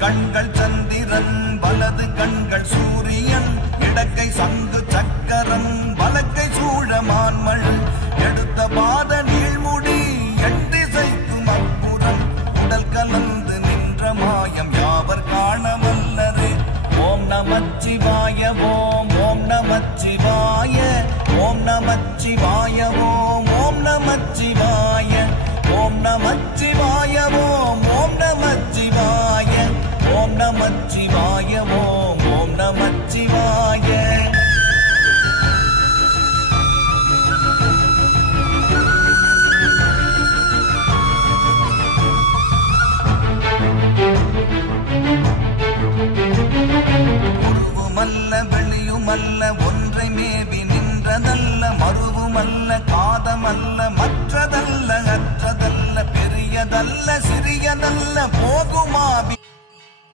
கண்கள் சந்திரன் வலது கண்கள் சூரியன் இடக்கை சங்கு சக்கரம் வலக்கை சூழமான்மல் எடுத்த பாத நீள்முடி எட்டிசைக்கும் அப்புறம் உடல் கலந்து நின்ற மாயம் யாவர் காண வல்லரே. ஓம் நமச்சிவாய ஓம் ஓம் நமச்சிவாய ஓம் நமச்சிவாய ஓம் ஓம் நமச்சிவாய ஓம் நமச்சிவாய ஓம் ஓம் நமச்சிவாய ஓம் நமச்சிவாய ஓம்